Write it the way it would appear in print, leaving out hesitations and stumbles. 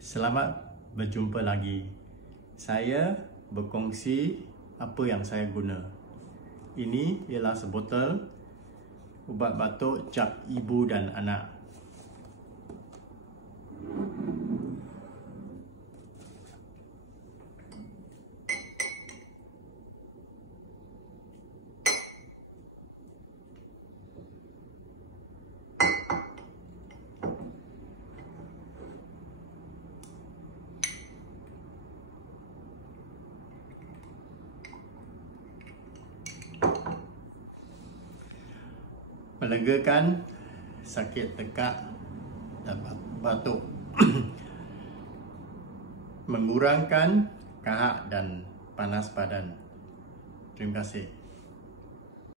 Selamat berjumpa lagi. Saya berkongsi apa yang saya guna. Ini ialah sebotol ubat batuk cap ibu dan anak. Melegakan sakit tekak dan batuk, mengurangkan kahak dan panas badan. Terima kasih.